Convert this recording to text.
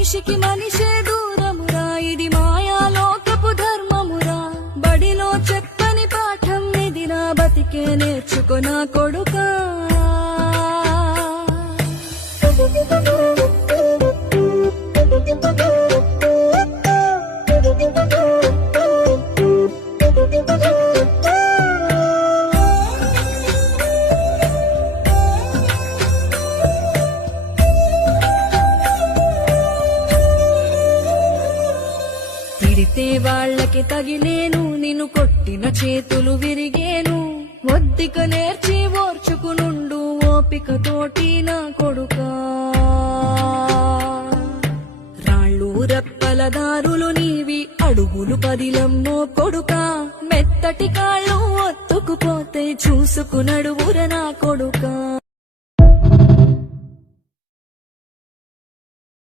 మనిషికి మనిషే దూరమురా, ఇది మాయాలోకపు ధర్మమురా. బడిలో చెప్పని పాఠం నిదిరా, బతికే నేర్చుకొనా కొడుకా. తిడితే వాళ్ళకి తగిలేను, నిన్ను కొట్టిన చేతులు విరిగేను. ఒద్దిక నేర్చి ఓర్చుకునుండు, ఓపికతోటి నా కొడుకా. రాళ్ళు రెప్పల దారులు నీవి, అడుగులు పదిలమ్మో కొడుకా. మెత్తటి కాళ్ళు ఒత్తుకుపోతే చూసుకునడువుర నా కొడుకా.